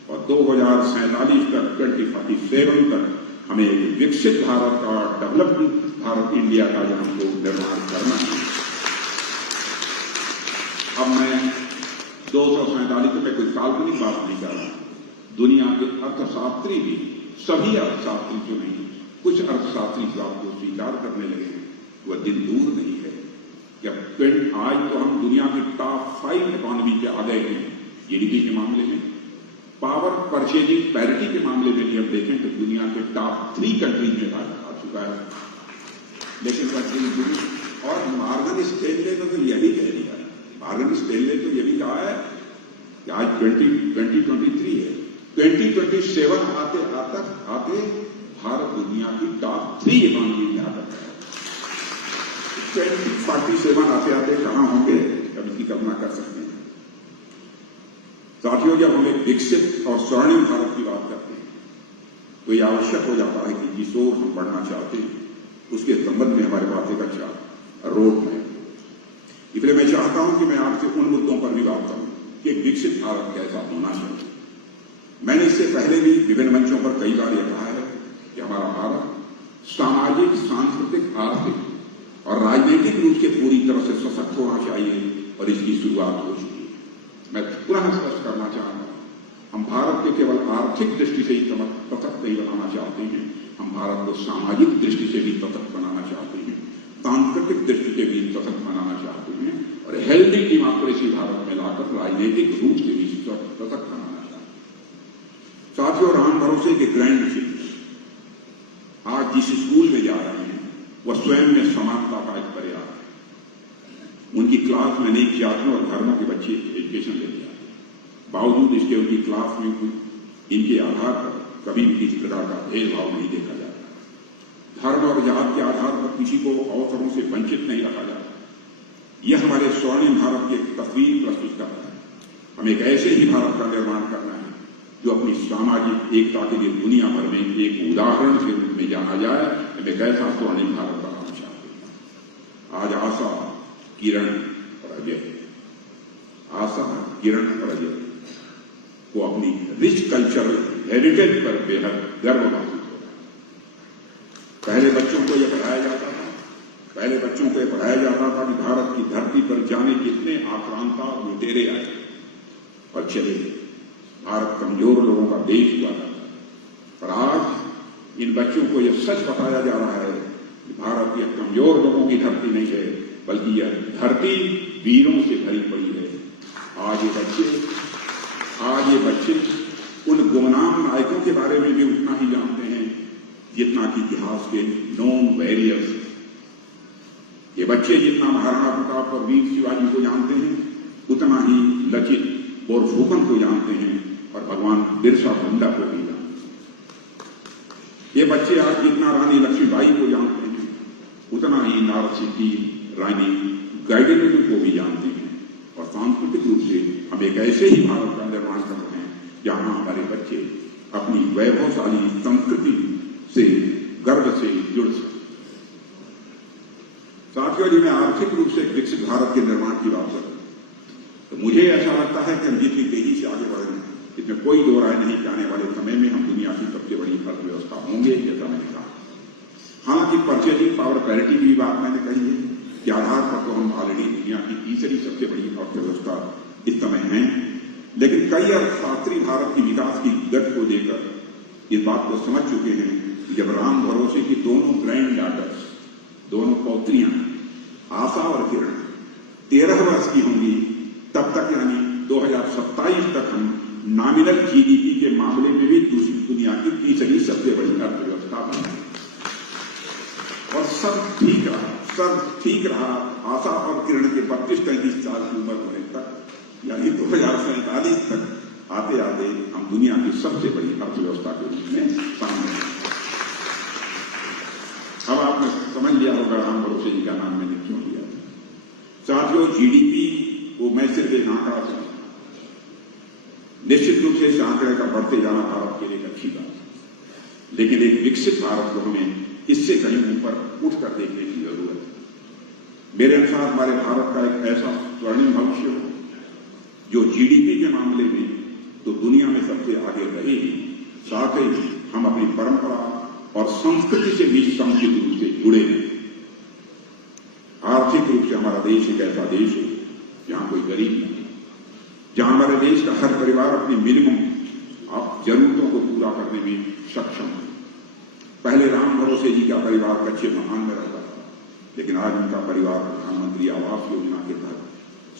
और 2047 तक 2047 तक हमें एक विकसित भारत का, डेवलप्ड भारत इंडिया का जो हमको निर्माण करना है। अब मैं 247 में कोई काल्पनिक बात नहीं कर रहा। दुनिया के अर्थशास्त्री भी, सभी अर्थशास्त्री जो नहीं, कुछ अर्थशास्त्री जो आपको स्वीकार करने लगे हैं, वह दिन दूर नहीं है। जब आज तो हम दुनिया की टॉप 5 इकोनॉमी पे आ गए हैं जीडीपी के मामले में, पावर परचेजिंग पैरिटी के मामले में भी हम देखें तो दुनिया के टॉप 3 कंट्रीज में भारत आ चुका है। लेकिन और मॉर्गन स्टैनले ने तो यही कह दिया है, मॉर्गन स्टैनले तो ये भी कहा है कि आज 2023 है, 2027 आते भारत दुनिया की टॉप 3 इकोनॉमी में आता है। 2047 आते कहां होंगे, अब इसकी कल्पना कर सकते हैं। साथियों, जब हम एक विकसित और स्वर्णिम भारत की बात करते हैं तो यह आवश्यक हो जाता है कि जिस ओर हम बढ़ना चाहते हैं उसके संबंध में हमारे पास एक अच्छा रोड मैप। इसलिए मैं चाहता हूं कि मैं आपसे उन मुद्दों पर भी बात करूं कि एक विकसित भारत कैसा होना चाहिए। मैंने इससे पहले भी विभिन्न मंचों पर कई बार यह कहा है कि हमारा भारत सामाजिक, सांस्कृतिक, आर्थिक और राजनीतिक रूप से पूरी तरह से सशक्त होना चाहिए और इसकी शुरुआत हो चुकी है। मैं पुनः स्पष्ट करना चाहूंगा, हम भारत के केवल आर्थिक दृष्टि से ही सशक्त नहीं बनाना चाहते हैं, हम भारत को सामाजिक दृष्टि से भी सशक्त बनाना चाहते हैं, सांस्कृतिक दृष्टि से भी सशक्त बनाना चाहते हैं और हेल्दी डेमोक्रेसी भारत में लाकर राजनीतिक रूप से भी सशक्त बनाना चाहते हैं। साथियों, राम भरोसे के ग्रैंड चिल्ड्रन आज जिस स्कूल में जा रहे हैं वह स्वयं में समानता का एक प्रयास है। उनकी क्लास में अनेक जातियों और धर्मों के बच्चे एजुकेशन लेते आते हैं, बावजूद इसके उनकी क्लास में इनके आधार पर कभी भी किसी प्रकार का भेदभाव नहीं देखा जाता। धर्म और जात के आधार पर किसी को अवसरों से वंचित नहीं रखा जाता। यह हमारे स्वर्णिम भारत की एक तस्वीर प्रस्तुत करता है। हमें एक ऐसे ही भारत का निर्माण करना है जो अपनी सामाजिक एकता के लिए दुनिया भर में एक उदाहरण के रूप में जाना जाए। हमें एक ऐसा स्वर्णिम भारत बनाना चाहते हैं। आज आशा, किरण और अजय, आशा, किरण और अजय को अपनी रिच कल्चरल हेरिटेज पर बेहद गर्व महसूस हो रहा है। पहले बच्चों को यह पढ़ाया जाता था कि भारत की धरती पर जाने कितने आक्रांता लुटेरे आए और चले, भारत कमजोर लोगों का देश हुआ था। पर आज इन बच्चों को यह सच बताया जा रहा है कि भारत यह कमजोर लोगों की धरती नहीं है, बल्कि यह धरती वीरों से भरी पड़ी है। आज ये बच्चे उन गुमनाम नायकों के बारे में भी उतना ही जानते हैं जितना कि इतिहास के नॉन वॉरियर्स। ये बच्चे जितना महाराणा प्रताप और वीर शिवाजी को जानते हैं उतना ही लचित बोरफुकन को जानते हैं और भगवान बिरसा मुंडा को भी जानते हैं। ये बच्चे आज जितना रानी लक्ष्मीबाई को जानते हैं उतना ही नारसिंह रानी गाइडेंस को भी जानते हैं। और सांस्कृतिक रूप से हम एक ऐसे ही भारत का निर्माण कर रहे हैं जहां हमारे बच्चे अपनी वैभवशाली संस्कृति से गर्व से जुड़ सकें। साथियों, जी मैं आर्थिक रूप से एक विकसित भारत के निर्माण की बात करूं तो मुझे ऐसा लगता है कि हम जितनी तेजी से आगे बढ़ रहे हैं इसमें कोई दो राय नहीं कि आने वाले समय में हम दुनिया की सबसे बड़ी अर्थव्यवस्था होंगे, जैसा मैंने कहा। हालांकि परचेजिंग पावर पैरिटी की बात मैंने कही है कि आधार पर तो हम ऑलरेडी दुनिया की तीसरी सबसे बड़ी अर्थव्यवस्था इस समय है, लेकिन कई अर्थशास्त्री भारत की विकास की गति को लेकर इस बात को समझ चुके हैं कि जब राम भरोसे की दोनों ग्रैंड डॉटर्स, दोनों पौत्रियां आशा और किरण 13 वर्ष की होंगी, तब तक यानी 2027 तक हम नॉमिनल जीडीपी के मामले में भी दूसरी दुनिया की तीसरी सबसे बड़ी अर्थव्यवस्था बनेंगे। और सब ठीक रहा आशा और किरण के 32-33 साल की उम्र होने तक, यानी 2047 तक आते आते हम दुनिया की सबसे बड़ी अर्थव्यवस्था के रूप में सामने आए। अब आपने समझ लिया होगा राम भरोसे जी का नाम मैंने क्यों लिया। साथियों, जीडीपी को मैं सिर्फ एक आंकड़ा समझता हूं। निश्चित रूप से इस आंकड़े का बढ़ते जाना भारत के लिए एक अच्छी बात है, लेकिन एक विकसित भारत को हमें इससे कहीं ऊपर उठकर देखने की जरूरत है। मेरे अनुसार हमारे भारत का एक ऐसा स्वर्णिम भविष्य हो जो जीडीपी के मामले में तो दुनिया में सबसे आगे रहे ही, साथ ही हम अपनी परंपरा और संस्कृति से भी समुचित रूप से जुड़े हैं। आर्थिक रूप से हमारा देश एक ऐसा देश है जहां कोई गरीब नहीं, जहां हमारे देश का हर परिवार अपनी मिनिमम जरूरतों को पूरा करने में सक्षम है। पहले राम भरोसे जी का परिवार कच्चे मकान में रहता था, लेकिन आज उनका परिवार प्रधानमंत्री आवास योजना के तहत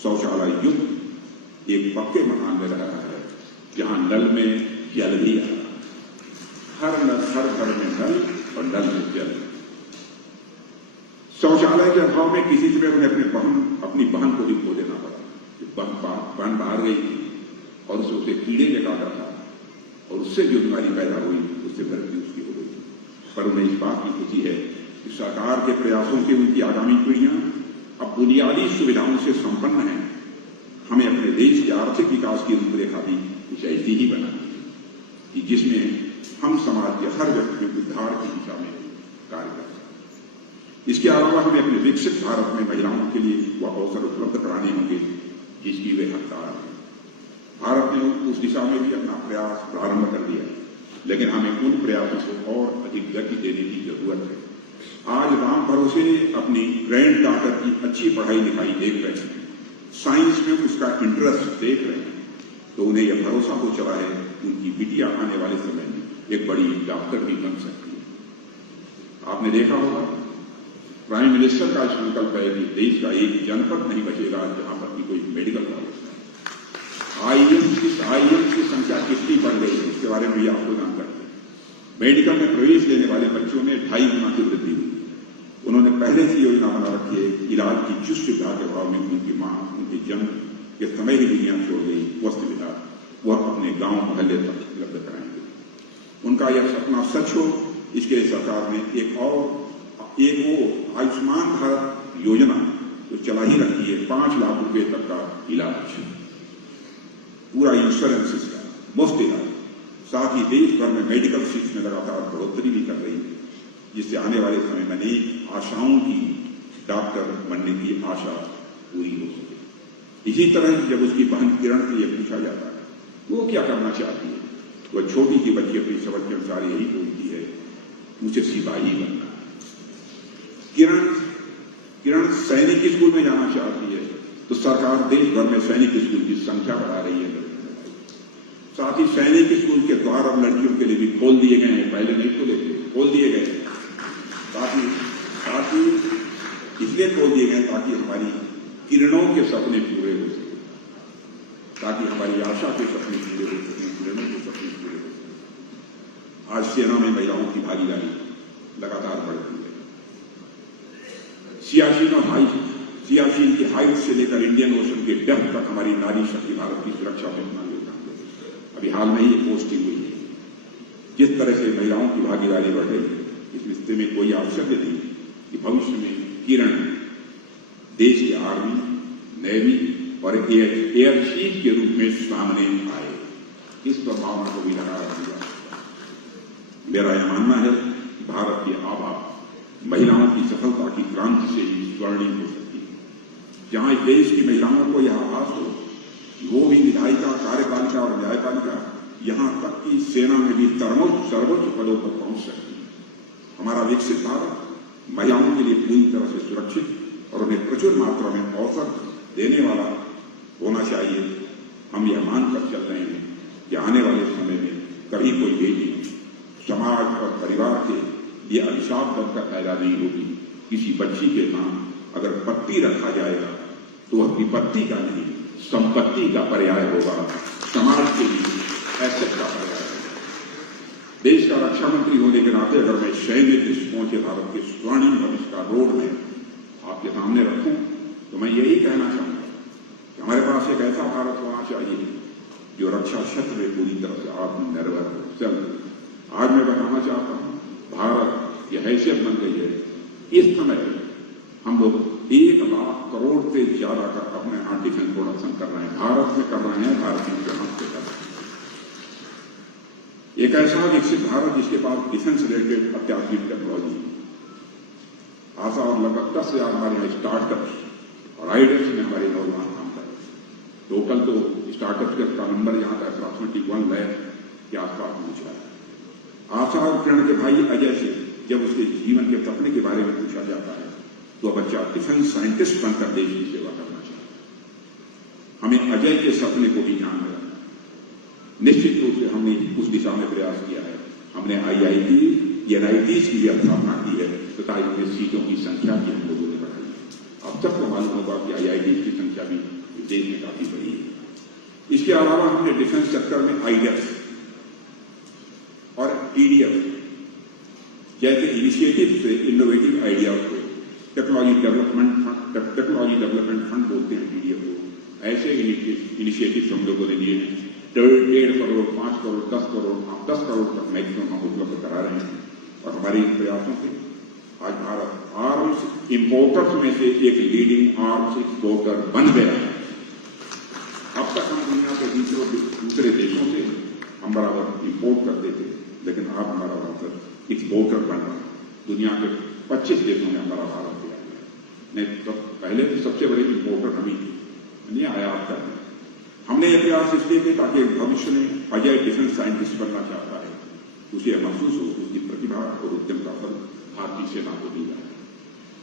शौचालय युक्त एक पक्के मकान में रह रहा है। जहां नल में जल भी आ रहा, हर घर में नल और नल में जल। शौचालय के अभाव में किसी तरह उन्हें अपनी बहन को भी खो देना पड़ा। बहन बाहर गई थी और उसे कीड़े ने काटा था और उससे जो बीमारी पैदा हुई उससे मृत्यु उसकी हो गई। पर उन्हें इस बात की खुशी है कि सरकार के प्रयासों से उनकी आगामी पीढ़ियां अब बुनियादी सुविधाओं से संपन्न है। हमें अपने देश के आर्थिक विकास की रूपरेखा भी कुछ ऐसी ही बनानी है कि जिसमें हम समाज के हर व्यक्ति में उद्धार की दिशा में कार्य कर सकें। इसके अलावा हमें अपने विकसित भारत में महिलाओं के लिए वह अवसर उपलब्ध कराने होंगे जिसकी वे हकदार हैं। भारत ने उस दिशा में भी अपना प्रयास प्रारंभ कर दिया है, लेकिन हमें उन प्रयासों को और अधिक गति देने की जरूरत है। आज राम भरोसे अपनी ग्रैंड डॉटर की अच्छी पढ़ाई लिखाई देख रहे हैं, साइंस में उसका इंटरेस्ट देख रहे हैं, तो उन्हें यह भरोसा हो चला है उनकी बिटिया आने वाले समय में एक बड़ी डॉक्टर भी बन सकती है। आपने देखा होगा प्राइम मिनिस्टर का संकल्प है कि देश का एक जनपद नहीं बचेगा जहां पर भी कोई मेडिकल कॉलेज है। आईएम्स की संख्या कितनी बढ़ गई है इसके बारे में भी आपको जानकारी है। मेडिकल में प्रवेश लेने वाले बच्चों में 2.5 गुना की वृद्धि हुई। उन्होंने पहले से योजना बना रखी है, इलाज की जिस सुविधा के अभाव में उनकी मां उनके जन्म के समय ही दुनिया छोड़ गई, वह सुविधा वह अपने गांव मोहल्ले तक उपलब्ध कराएंगे। उनका यह सपना सच हो, इसके लिए सरकार ने एक वो आयुष्मान भारत योजना जो चला ही रखी है। 5 लाख रुपए तक का इलाज, पूरा इंश्योरेंस सिस्टम, मुफ्त इलाज, साथ ही देश भर में मेडिकल सीट्स में लगातार बढ़ोतरी भी कर रही है, जिससे आने वाले समय में अनेक आशाओं की डॉक्टर बनने की आशा पूरी हो सके। इसी तरह जब उसकी बहन किरण से यह पूछा जाता है वो क्या करना चाहती है, वह छोटी सी बच्ची अपनी समझ के अनुसार यही बोलती है, मुझे सिपाही बनना। किरण सैनिक स्कूल में जाना चाहती है, तो सरकार देश भर में सैनिक स्कूल की संख्या बढ़ा रही है। साथ ही सैनिक स्कूल के द्वार अब लड़कियों के लिए भी खोल दिए गए हैं, पहले नहीं खोले थे, खोल दिए गए। साथ ही इसलिए खोल दिए गए ताकि हमारी किरणों के सपने पूरे हो सके, ताकि हमारी आशा के सपने पूरे हो सके, किरणों के सपने पूरे हो सके। आज सेना में महिलाओं की भागीदारी लगातार बढ़ रही है। सियाचिन की हाइट से लेकर इंडियन ओशन के डेप्थ तक हमारी नारी शक्ति भारत की सुरक्षा में अपना योगदान दे रही है। अभी हाल में ही ये पोस्टिंग हुई है। जिस तरह से महिलाओं की भागीदारी बढ़ रही है, इस रिश्ते में कोई आश्चर्य नहीं कि भविष्य में किरण देश के आर्मी, नेवी और एयर चीफ के रूप में सामने आए। इस संभावना को भी लगा रखा। मेरा यह मानना है कि भारत की आभा महिलाओं की सफलता की क्रांति से ही स्वर्णिम हो सकती है। जहां इस देश की महिलाओं को यह आभास हो कि वो भी विधायिका, कार्यपालिका और न्यायपालिका, यहां तक कि सेना में भी सर्वोच्च पदों पर पहुंच सकती है। हमारा विकसित भारत महिलाओं के लिए पूरी तरह से सुरक्षित और उन्हें प्रचुर मात्रा में अवसर देने वाला होना चाहिए। हम यह मानकर चल रहे हैं कि आने वाले समय में कभी कोई बेटी समाज और परिवार के ये अभिशाप बनकर पैदा नहीं होगी। किसी बच्ची के नाम अगर पत्ती रखा जाएगा तो वह विपत्ति का नहीं, संपत्ति का पर्याय होगा, समाज के लिए एसेट का पर्याय होगा। देश का रक्षा मंत्री होने के नाते अगर मैं सैन्य दृष्टिकोण के भारत के स्वर्णिम भविष्य का रोड में आपके सामने रखूं तो मैं यही कहना चाहूंगा कि हमारे पास एक ऐसा भारत होना चाहिए जो रक्षा क्षेत्र में पूरी तरह से आत्मनिर्भर हो। आज मैं बताना चाहता हूं, भारत की हैसियत बन गई है। इस समय हम लोग 1 लाख करोड़ से ज्यादा का अपने यहां डिफेंस प्रोडक्शन कर रहे हैं, भारत में कर रहे हैं, भारत में हाथ से कर रहे हैं। एक ऐसा विकसित भारत जिसके पास डिफेंस रिलेटेड अत्याधुनिक टेक्नोलॉजी, आशा और लगभग 10,000 हमारे यहाँ स्टार्टअप्स और आइडियल्स में हमारे नौजवान काम कर रहे हैं। टोटल तो स्टार्टअप का नंबर यहाँ का अप्रॉक्सिमेटली 1 लाख के आसपास पहुंचा है। आशा और किरण के भाई अजय से जब उसके जीवन के सपने के बारे में पूछा जाता है तो बच्चा डिफेंस साइंटिस्ट बनकर देश की सेवा करना चाहता है। हमें अजय के सपने को भी ध्यान में रखना है। निश्चित रूप से हमने उस दिशा में प्रयास किया है। हमने IIT, NITs की भी स्थापना की है तथा इनमें सीटों की संख्या भी हम लोगों ने बढ़ाई है। अब तक तो मालूम होगा कि IITs की संख्या भी देश में काफी बड़ी है। इसके अलावा हमने डिफेंस सेक्टर में आईडीएफ और ईडीएफ जैसे इनिशिएटिव से इनोवेटिव आइडियाज को टेक्नोलॉजी डेवलपमेंट फंड बोलते हैं टीडीएफ को, ऐसे इनिशिएटिव हम लोगों ने लिए हैं। 1.5 करोड़, 5 करोड़, 10 करोड़ तक मैक्सिमम हम उपलब्ध करा रहे हैं। और हमारे इन प्रयासों से आज भारत आर्म्स इंपोर्टर्स में से एक लीडिंग आर्म्स एक्सपोर्टर बन गया है। अब तक हम दुनिया के दूसरे देशों से हम बराबर इंपोर्ट करते थे, लेकिन अब हमारा भारत एक्सपोर्टर बन रहा है। दुनिया के 25 देशों में हमारा भारत दिया गया है। नहीं तो पहले तो सबसे बड़े इंपोर्टर हम ही नहीं आयात करते। हमने यह प्रयास इसलिए किया ताकि भविष्य में अजय डिफेंस साइंटिस्ट बनना चाहता है, उसे महसूस हो उसकी प्रतिभा और उद्यम का फल भारतीय सेना को दी जाए।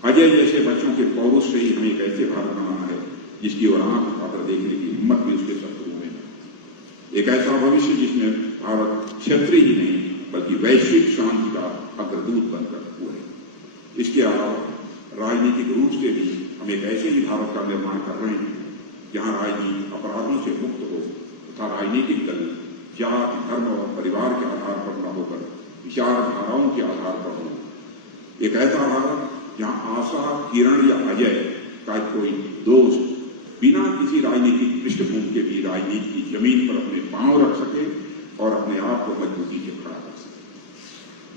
अजय जैसे बच्चों के पौरुष से ही हमें एक ऐसे भारत बनाना है जिसकी ओर आंख उठाकर देखने की हिम्मत भी उसके शत्रुओं में है। एक ऐसा भविष्य जिसमें भारत क्षेत्रीय ही नहीं बल्कि वैश्विक शांति का अग्रदूत बनकर हुए। इसके अलावा राजनीतिक रूप से भी हम एक ऐसे ही भारत का निर्माण कर रहे हैं जहां राजनीति अपराधों से मुक्त हो तथा राजनीतिक दल जाति, धर्म और परिवार के आधार पर न होकर विचारधाराओं के आधार पर हो। एक ऐसा भारत जहां आशा, किरण या अजय का कोई दोस्त बिना किसी राजनीतिक पृष्ठभूमि के भी राजनीति की जमीन पर अपने पांव रख सके और अपने आप को मजबूती से खड़ा कर सके।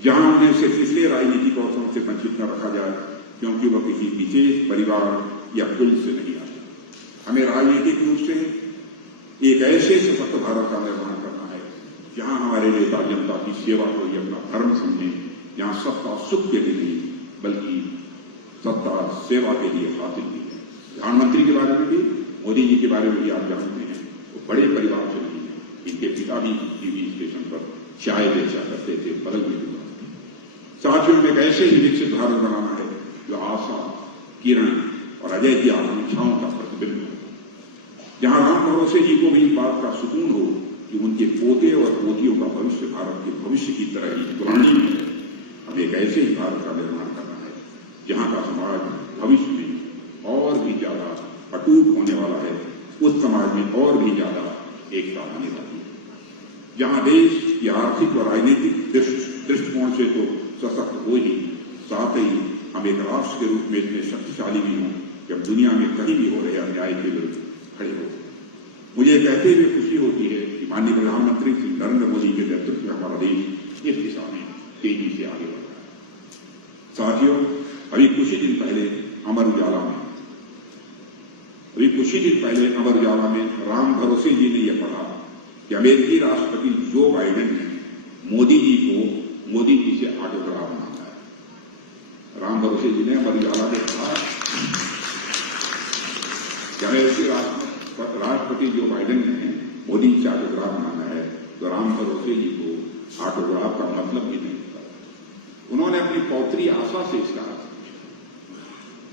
जहां उन्हें सिर्फ इसलिए राजनीतिक अवसरों से वंचित न रखा जाए क्योंकि वह किसी विशेष परिवार या कुल से नहीं आते। हमें राजनीतिक रूप से एक ऐसे सशक्त भारत का निर्माण करना है जहां हमारे नेता जनता की सेवा को ही अपना धर्म समझें, जहां सत्ता सुख के लिए नहीं बल्कि सत्ता सेवा के लिए हासिल की है। प्रधानमंत्री के बारे में भी, मोदी जी के बारे में भी आप जानते हैं, वो बड़े परिवार से नहीं है। इनके पिता भी टीवी स्टेशन पर चाय बेचा करते थे, बगल में भी। साथियों में एक ऐसे ही विकसित भारत बनाना है जो आशा, किरण और अजय की आकांक्षाओं का प्रतिबिंब हो, जहां राम भरोसे जी को भी इस बात का सुकून हो कि उनके पोते और पोतियों का भविष्य भारत के भविष्य की तरह ही पुरानी है। हमें एक ऐसे ही भारत का निर्माण करना है जहां का समाज भविष्य में और भी ज्यादा अटूट होने वाला है, उस समाज में और भी ज्यादा एकता आने वाली है, जहां देश की आर्थिक और राजनीतिक दृष्टिकोण से तो सशक्त हो ही, साथ ही हम एक राष्ट्र के रूप में इतने शक्तिशाली भी हों जब दुनिया में कहीं भी हो रहे अन्याय के विरुद्ध खड़े हो। मुझे कहते हुए खुशी होती है कि माननीय प्रधानमंत्री श्री नरेंद्र मोदी के नेतृत्व में हमारा देश इस दिशा में तेजी से आगे बढ़ रहा है। साथियों, अभी कुछ ही दिन पहले अमर उजाला में राम भरोसे जी ने यह पढ़ा कि अमेरिकी राष्ट्रपति जो बाइडेन ने मोदी जी को मोदी जी से ऑटोग्राफ मांगा है। राम भरोसे जी ने अमर उजाला में कहा कि अमेरिकी राष्ट्रपति जो बाइडेन ने मोदी से ऑटोग्राफ मांगा है, तो राम भरोसे जी को ऑटोग्राफ का मतलब भी नहीं पता। उन्होंने अपनी पौत्री आशा से इसका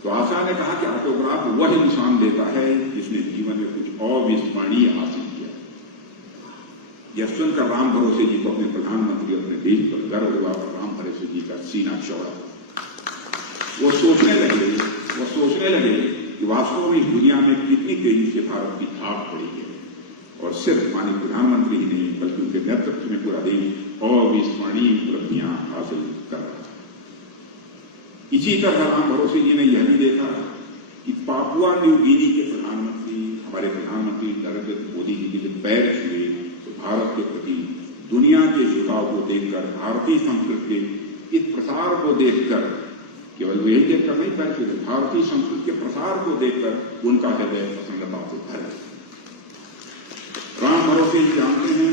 तो आशा ने कहा कि ऑटोग्राफ वह इंसान देता है जिसने जीवन में कुछ अविस्मरणीय हासिल किया। यह सुनकर राम भरोसे जी को अपने प्रधानमंत्री अपने देश पर गर्व हुआ और राम भरोसे जी का सीना चौड़ा। वो सोचने लगे कि वास्तव में इस दुनिया में कितनी तेजी से भारत की धाक पड़ी है और सिर्फ माननीय प्रधानमंत्री ही नहीं बल्कि उनके नेतृत्व में पूरा देश अविस्मरणीय उपलब्धियां हासिल कर रहा है। इसी तरह राम भरोसे जी ने यह भी देखा कि पापुआ न्यू गिनी के प्रधानमंत्री हमारे प्रधानमंत्री नरेंद्र मोदी जी के पैर छुए तो भारत के प्रति दुनिया के झुकाव को देखकर, भारतीय संस्कृति के इस प्रसार को देखकर, केवल वे ही देखकर नहीं पैर छुए, भारतीय संस्कृति के प्रसार को देखकर उनका हृदय प्रसन्नता से भर गया। राम भरोसे जी जानते हैं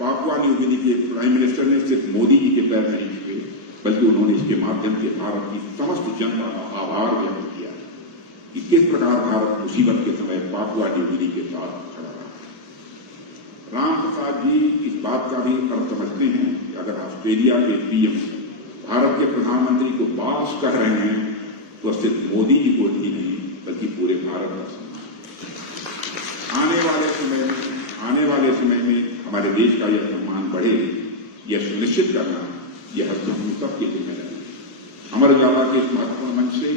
पापुआ न्यू गिनी के प्राइम मिनिस्टर ने सिर्फ मोदी जी के पैर नहीं छुए बल्कि उन्होंने इसके माध्यम से भारत की समस्त जनता का आभार व्यक्त किया कि किस प्रकार भारत मुसीबत के समय पापुआ न्यू गिनी के साथ खड़ा रहा। राम प्रसाद जी इस बात का भी अर्थ समझते हैं कि अगर ऑस्ट्रेलिया के पीएम भारत के प्रधानमंत्री को बास कह रहे हैं तो सिर्फ मोदी जी को ही नहीं बल्कि पूरे भारत का सम्मान। आने वाले समय में हमारे देश का यह सम्मान बढ़े, यह सुनिश्चित करना यह हम सबकी जिम्मेदारी है। अमर उजाला के इस महत्वपूर्ण मंच से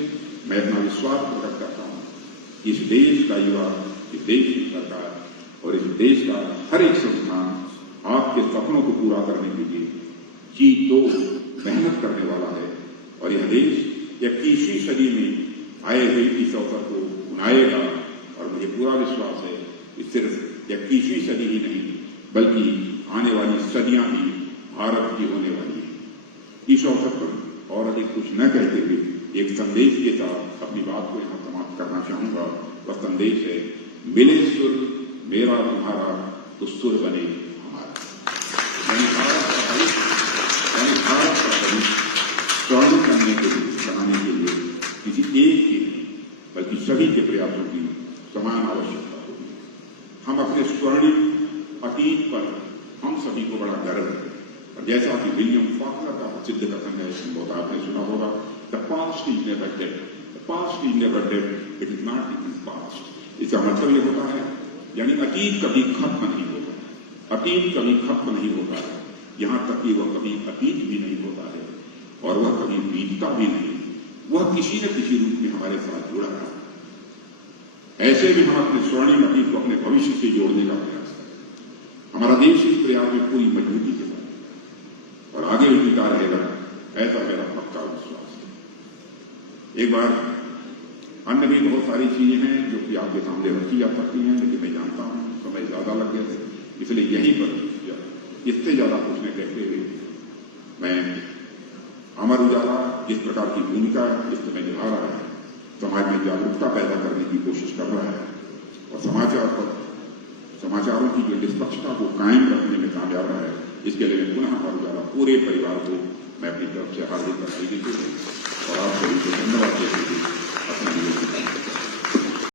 मैं अपना विश्वास प्रकट करता हूं कि इस देश का युवा, इस देश की सरकार और इस देश का हर एक संस्थान आपके सपनों को पूरा करने के लिए जी तो मेहनत करने वाला है और यह देश 21वीं सदी में आए हुए इस अवसर को मनाएगा। और मुझे पूरा विश्वास है कि सिर्फ 21वीं सदी ही नहीं बल्कि आने वाली सदियां भी भारत की होने वाली है। इस अवसर पर और अधिक कुछ न कहते हुए एक संदेश के साथ अपनी बात को यहां समाप्त करना चाहूंगा। वह संदेश है, मिले सुर मेरा तुम्हारा तो सुर बने हमारा। भारत का भविष्य स्वर्णिम करने के लिए, बनाने के लिए किसी एक के नहीं बल्कि सभी के प्रयासों की समान आवश्यकता होगी। हम अपने स्वर्णिम अतीत पर हम सभी को बड़ा गर्व है। और जैसा कि विलियम फॉकनर का प्रसिद्ध कथन है, बहुत आपने सुना होगा, the past is never dead, the past is never dead, it is not even past. इसका मतलब यह होता है यानी अतीत कभी खत्म नहीं होता, अतीत कभी खत्म नहीं होता है, यहां तक कि वह कभी अतीत भी नहीं होता है और वह कभी बीतता भी नहीं, वह किसी न किसी रूप में हमारे साथ जुड़ा है। ऐसे में हम अपने स्वर्णिम अतीत को अपने भविष्य से जोड़ने का प्रयास करें। हमारा देश इस प्रयास में पूरी मजबूती के साथ और आगे भी जुटा रहेगा, ऐसा मेरा पक्का विश्वास है। एक बार अन्य भी बहुत सारी चीजें हैं जो कि आपके सामने रखी जा सकती हैं, लेकिन मैं जानता हूं समय ज्यादा लग गया था, इसलिए यहीं पर इससे ज्यादा कुछ नहीं कहते हुए मैं अमर उजाला जिस प्रकार की भूमिका इस समय निभा रहा है, समाज में जागरूकता पैदा करने की कोशिश कर रहा है और समाचारों की जो निष्पक्षता को कायम रखने में कामयाब रहा है, इसके लिए मैं पुनः अमर उजाला पूरे परिवार को मैं अपनी तरफ से हार्दिक बधाई देती हूं और आप सभी को धन्यवाद देते हुए अपना